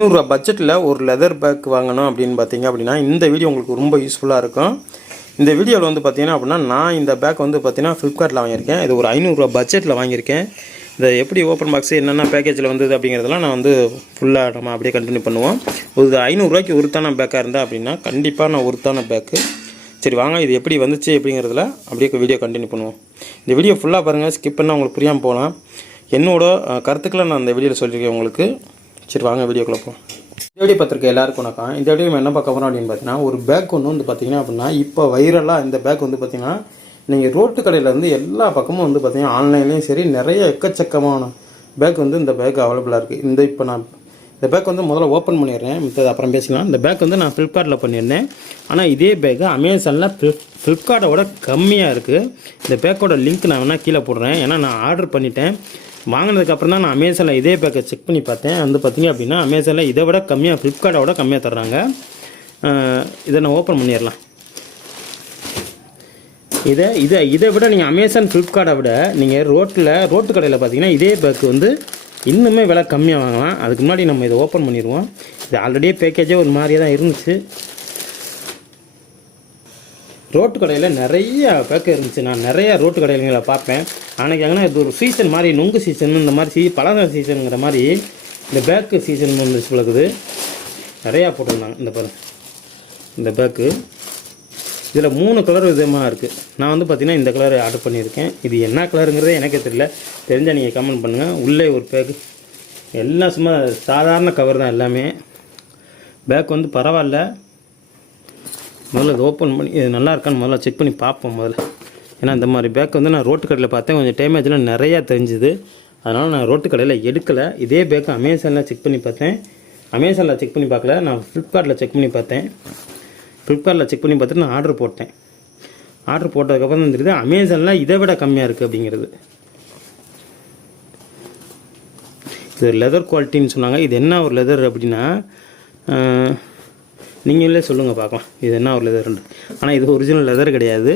ஐநூறுரூவா பட்ஜெட்டில் ஒரு லெதர் பேக் வாங்கணும் அப்படின்னு பார்த்தீங்க அப்படின்னா இந்த வீடியோ உங்களுக்கு ரொம்ப யூஸ்ஃபுல்லாக இருக்கும். இந்த வீடியோவில் வந்து பார்த்தீங்கன்னா அப்படின்னா நான் இந்த பேக் வந்து பார்த்தீங்கன்னா ஃப்ளிப்கார்ட்டில் வாங்கியிருக்கேன். இது ஒரு ஐநூறுரூவா பட்ஜெட்டில் வாங்கியிருக்கேன். இதை எப்படி ஓப்பன் பாக்ஸ் என்னென்ன பேக்கேஜில் வந்தது அப்படிங்கிறதெல்லாம் நான் வந்து ஃபுல்லாக நம்ம அப்படியே கண்டினியூ பண்ணுவோம். ஒரு ஐநூறுரூவாய்க்கு ஒருத்தான பேக்காக இருந்தால் அப்படின்னா கண்டிப்பாக நான் ஒருத்தான பேக்கு சரி வாங்க இது எப்படி வந்துச்சு அப்படிங்கிறதுல அப்படியே வீடியோ கண்டினியூ பண்ணுவோம். இந்த வீடியோ ஃபுல்லாக பாருங்கள் ஸ்கிப் பண்ணால் உங்களுக்கு புரியாமல் போகலாம். என்னோட கருத்துக்களை நான் அந்த வீடியோவில் சொல்லியிருக்கேன் உங்களுக்கு. சரி வாங்க வீடியோக்குள்ள போகும் இந்த வீடியோ பார்த்துருக்க எல்லாருக்கும் வணக்கம். இந்த வீடியோ என்ன பார்க்க போகிறோம் அப்படின்னு பார்த்தீங்கன்னா ஒரு பேக் ஒன்று வந்து பார்த்தீங்கன்னா அப்படின்னா இப்போ வைரலாக இந்த பேக் வந்து பார்த்தீங்கன்னா நீங்கள் ரோட்டு கடையிலேருந்து எல்லா பக்கமும் வந்து பார்த்தீங்கன்னா ஆன்லைன்லேயும் சரி நிறைய எக்கச்சக்கமான பேக் வந்து இந்த பேக் அவைலபிளாக இருக்குது இந்த இப்போ நான் இந்த பேக் வந்து முதல்ல ஓப்பன் பண்ணிடுறேன். மித்தது அப்புறம் பேசிக்கலாம். இந்த பேக் வந்து நான் ஃப்ளிப்கார்ட்டில் பண்ணியிருந்தேன். ஆனால் இதே பேக்கு அமேசானில் ஃப்ளிப்கார்ட்டோட கம்மியாக இருக்குது இந்த பேக்கோட லிங்க் நான் வேணால் கீழே போடுறேன். ஏன்னா நான் ஆர்டர் பண்ணிட்டேன். வாங்கினதுக்கப்புறம் தான் நான் அமேசானில் இதே பேக்கை செக் பண்ணி பார்த்தேன். வந்து பார்த்தீங்க அப்படின்னா அமேசானில் இதை விட கம்மியாக ஃப்ளிப்கார்ட்டை விட கம்மியாக தர்றாங்க. இதை நான் ஓப்பன் பண்ணிடலாம். இதை இதை இதை விட நீங்கள் அமேசான் ஃப்ளிப்கார்ட்டை விட நீங்கள் ரோட்டில் ரோட்டு கடையில் பார்த்தீங்கன்னா இதே பேக்கு வந்து இன்னுமே விலை கம்மியாக வாங்கலாம். அதுக்கு முன்னாடி நம்ம இதை ஓப்பன் பண்ணிடுவோம். இது ஆல்ரெடியே பேக்கேஜே ஒரு மாதிரியே தான் இருந்துச்சு. ரோட்டு கடையில் நிறைய பேக்கு இருந்துச்சு. நான் நிறைய ரோட்டு கடையில பார்ப்பேன். அன்றைக்கி அங்கே இது ஒரு சீசன் மாதிரி நுங்கு சீசன் இந்த மாதிரி சீ பலகார சீசனுங்கிற மாதிரி இந்த பேக்கு சீசன் வந்துச்சு பிளக்குது நிறையா போட்டிருந்தாங்க. இந்த பாருங்க. இந்த பேக்கு. இதில் மூணு கலர் விதமாக இருக்குது நான் வந்து பார்த்திங்கன்னா இந்த கலர் ஆர்டர் பண்ணியிருக்கேன். இது என்ன கலருங்கிறதே எனக்கே தெரியல. தெரிஞ்சால் நீங்கள் கமெண்ட் பண்ணுங்கள் உள்ளே ஒரு பேக்கு. எல்லாம் சும்மா சாதாரண கவர் தான் எல்லாமே. பேக் வந்து பரவாயில்ல. முதல்ல இது ஓப்பன் பண்ணி இது நல்லா இருக்கான்னு முதல்ல செக் பண்ணி பார்ப்போம் முதல்ல. ஏன்னா இந்த மாதிரி பேக் வந்து நான் ரோட்டு கடையில் பார்த்தேன் கொஞ்சம் டேமேஜ்லாம் நிறையா தெரிஞ்சுது. அதனால் நான் ரோட்டு கடையில் எடுக்கலை. இதே பேக்கு அமேசானில் செக் பண்ணி பார்த்தேன். அமேசானில் செக் பண்ணி பார்க்கல. நான் ஃப்ளிப்கார்ட்டில் செக் பண்ணி பார்த்தேன். ஃப்ளிப்கார்ட்டில் செக் பண்ணி பார்த்துட்டு நான் ஆர்டர் போட்டேன். ஆர்டர் போட்டதுக்கப்புறம் தான் தெரியுது அமேசானில் இதை விட கம்மியாக இருக்குது அப்படிங்கிறது. இது லெதர் குவாலிட்டின்னு சொன்னாங்க. இது என்ன ஒரு லெதர் அப்படின்னா நீங்களே சொல்லுங்கள் பார்க்கலாம். இது என்ன ஒரு லெதர்னு ஆனால் இது ஒரிஜினல் லெதர் கிடையாது.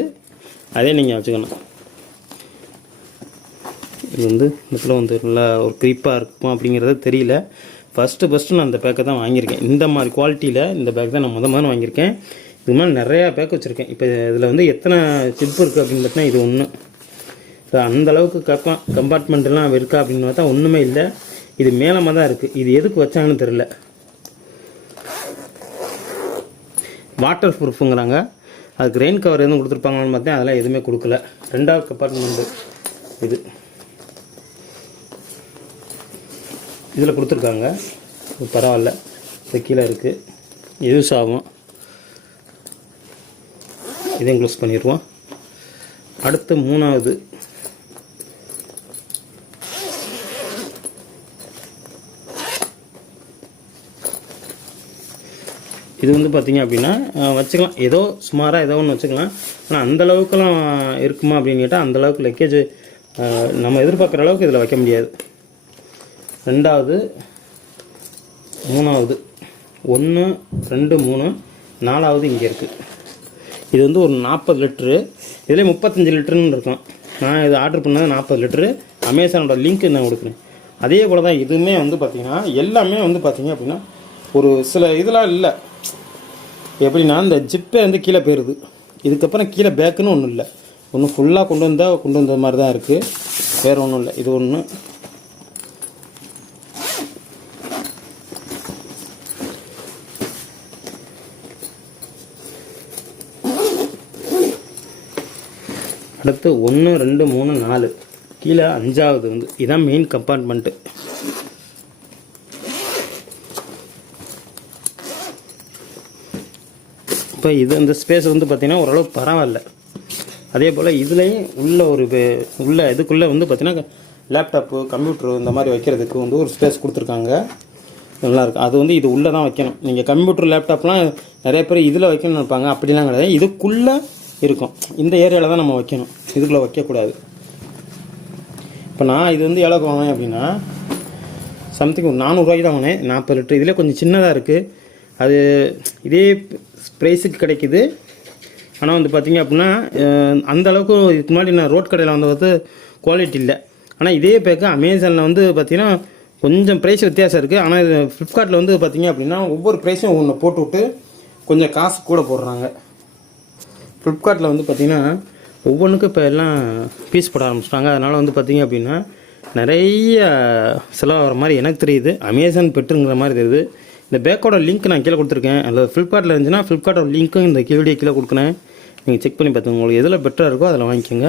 அதே நீங்கள் வச்சுக்கணும். இது வந்து இடத்துல வந்து நல்லா ஒரு க்ரீப்பாக இருக்கும் அப்படிங்கிறது தெரியல. ஃபஸ்ட்டு ஃபஸ்ட்டு நான் இந்த பேக்கை தான் வாங்கியிருக்கேன். இந்த மாதிரி குவாலிட்டியில் இந்த பேக் தான் நான் முத முதல்ல வாங்கியிருக்கேன். இது மாதிரி நிறையா பேக் வச்சுருக்கேன். இப்போ இதில் வந்து எத்தனை சிப் இருக்குது அப்படின்னு பார்த்தீங்கன்னா இது ஒன்று ஸோ அந்த அளவுக்கு கப்பா கம்பார்ட்மெண்ட்லாம் இருக்கா அப்படின்னு பார்த்தா ஒன்றுமே இல்லை. இது மேலமாக தான் இருக்குது இது எதுக்கு வச்சாங்கன்னு தெரில வாட்டர் ப்ரூஃபுங்கிறாங்க அதுக்கு ரெயின் கவர் எதுவும் கொடுத்துருப்பாங்கன்னு பார்த்தேன். அதெல்லாம் எதுவுமே கொடுக்கல. ரெண்டாவது கம்பார்ட்மெண்ட்டு இது. இதில் கொடுத்துருக்காங்க. பரவாயில்ல. இது கீழே இருக்குது யூஸ் ஆகும். இதையும் க்ளோஸ் பண்ணிடுவோம். அடுத்து மூணாவது இது வந்து பார்த்தீங்க அப்படின்னா வச்சுக்கலாம். ஏதோ சுமாராக ஏதோ ஒன்று வச்சுக்கலாம். ஆனால் அந்த அளவுக்குலாம் இருக்குமா அப்படின்னு கேட்டால் அந்த அளவுக்கு லக்கேஜ் நம்ம எதிர்பார்க்குற அளவுக்கு இதில் வைக்க முடியாது. ரெண்டாவது மூணாவது ஒன்று ரெண்டு மூணு நாலாவது இங்கே இருக்குது இது வந்து ஒரு நாற்பது லிட்ரு இதில் முப்பத்தஞ்சு லிட்டருன்னு இருக்கலாம். நான் இது ஆர்டர் பண்ணது நாற்பது லிட்ரு அமேசானோட லிங்க் நான் கொடுக்குறேன். அதே போல் தான் இதுவுமே வந்து பார்த்திங்கன்னா எல்லாமே வந்து பார்த்திங்க அப்படின்னா ஒரு சில இதெல்லாம் இல்லை. எப்படின்னா இந்த ஜிப்பே வந்து கீழே போயிடுது இதுக்கப்புறம் கீழே பேக்குன்னு ஒன்றும் இல்லை. ஒன்று ஃபுல்லாக கொண்டு வந்தால் கொண்டு வந்த மாதிரி தான் இருக்குது வேறு ஒன்றும் இல்லை. இது ஒன்று அடுத்து ஒன்று ரெண்டு மூணு நாலு. கீழே அஞ்சாவது வந்து இதுதான் மெயின் கம்பார்ட்மெண்ட்டு இப்போ இது இந்த ஸ்பேஸ் வந்து பார்த்திங்கன்னா ஓரளவு பரவாயில்ல. அதே போல் இதுலேயும் உள்ள ஒரு உள்ள இதுக்குள்ளே வந்து பார்த்திங்கன்னா லேப்டாப்பு கம்ப்யூட்டரு இந்த மாதிரி வைக்கிறதுக்கு வந்து ஒரு ஸ்பேஸ் கொடுத்துருக்காங்க. நல்லாயிருக்கும் அது வந்து இது உள்ளே தான் வைக்கணும். நீங்கள் கம்ப்யூட்டர் லேப்டாப்லாம் நிறைய பேர் இதில் வைக்கணும்னு நினைப்பாங்க. அப்படிலாம் கிடையாது. இதுக்குள்ளே இருக்கும். இந்த ஏரியாவில் தான் நம்ம வைக்கணும். இதுக்குள்ளே வைக்கக்கூடாது. இப்போ நான் இது வந்து எவ்வளோக்கு வாங்கினேன் அப்படின்னா சம்திங் ஒரு நானூறுரூவாய்க்கு தான் வாங்கினேன். நாற்பது லிட்டர். இதில் கொஞ்சம் சின்னதாக இருக்குது அது இதே ப்ரைஸுக்கு கிடைக்கிது. ஆனால் வந்து பார்த்திங்க அப்படின்னா அந்த அளவுக்கு இதுக்கு முன்னாடி நான் ரோட் கடையில் வந்து வந்து குவாலிட்டி இல்லை. ஆனால் இதே பேக்கு அமேசானில் வந்து பார்த்திங்கன்னா கொஞ்சம் ப்ரைஸ் வித்தியாசம் இருக்குது ஆனால் இது ஃப்ளிப்கார்ட்டில் வந்து பார்த்திங்க அப்படின்னா ஒவ்வொரு ப்ரைஸும் ஒன்று போட்டுவிட்டு கொஞ்சம் காசு கூட போடுறாங்க. ஃப்ளிப்கார்ட்டில் வந்து பார்த்திங்கன்னா ஒவ்வொன்றுக்கும் இப்போ எல்லாம் பீஸ் போட ஆரம்பிச்சிட்டாங்க. அதனால் வந்து பார்த்திங்க அப்படின்னா நிறைய செலவாகிற மாதிரி எனக்கு தெரியுது. அமேசான் பெட்டுங்கிற மாதிரி தெரியுது. இந்த பேக்கோட லிங்க் நான் கீழே கொடுத்துருக்கேன். அதில் ஃப்ளிப்கார்ட்டில் இருந்துச்சுன்னா ஃப்ளிப்கார்ட்டோட லிங்க்கும் இந்த வீடியோ கீழே கொடுக்குறேன் நீங்கள் செக் பண்ணி பார்த்துங்க உங்களுக்கு எதில் பெட்டராக இருக்கோ அதில் வாங்கிக்கோங்க.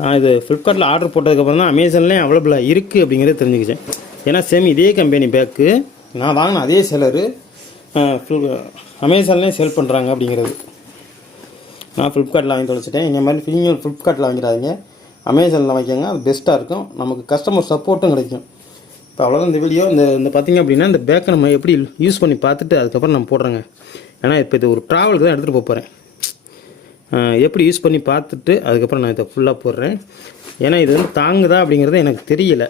நான் இது ஃப்ளிப்கார்ட்டில் ஆர்டர் போட்டதுக்கப்புறம் தான் அமேசான்லேயும் அவைலபிளாக இருக்குது அப்படிங்கிறத தெரிஞ்சுக்கிச்சேன். ஏன்னா சேம் இதே கம்பெனி பேக்கு நான் வாங்கின அதே செலரு அமேசான்லேயும் சேல் பண்ணுறாங்க அப்படிங்கிறது. நான் ஃப்ளிப்கார்ட்டில் வாங்கி தொலைச்சிட்டேன். இந்த மாதிரி நீங்கள் ஃப்ளிப்கார்ட்டில் வாங்கிடாதீங்க. அமேசானில் வாங்கிக்கோங்க. அது பெஸ்ட்டாக இருக்கும். நமக்கு கஸ்டமர் சப்போர்ட்டும் கிடைக்கும். இப்போ அவ்வளோதான் இந்த வீடியோ இந்த இந்த பார்த்திங்க அப்படின்னா இந்த பேக்கை நம்ம எப்படி யூஸ் பண்ணி பார்த்துட்டு அதுக்கப்புறம் நான் போடுறேங்க. ஏன்னா இப்போ இது ஒரு ட்ராவலுக்கு தான் எடுத்துகிட்டு போக போகிறேன் எப்படி யூஸ் பண்ணி பார்த்துட்டு அதுக்கப்புறம் நான் இதை ஃபுல்லாக போடுறேன். ஏன்னா இது வந்து தாங்குதா அப்படிங்கிறது எனக்கு தெரியல.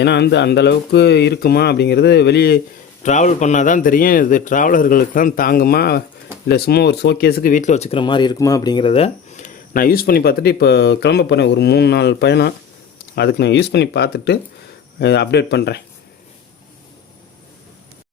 ஏன்னா வந்து அந்த அளவுக்கு இருக்குமா அப்படிங்கிறது வெளியே ட்ராவல் பண்ணால் தான் தெரியும். இது ட்ராவலர்களுக்கு தான் தாங்குமா? இல்லை சும்மா ஒரு ஷோகேஸுக்கு வீட்டில் வச்சுக்கிற மாதிரி இருக்குமா அப்படிங்கிறத நான் யூஸ் பண்ணி பார்த்துட்டு இப்போ கிளம்ப போகிறேன் ஒரு மூணு நாள் பயணம். அதுக்கு நான் யூஸ் பண்ணி பார்த்துட்டு அப்டேட் பண்ணுறேன்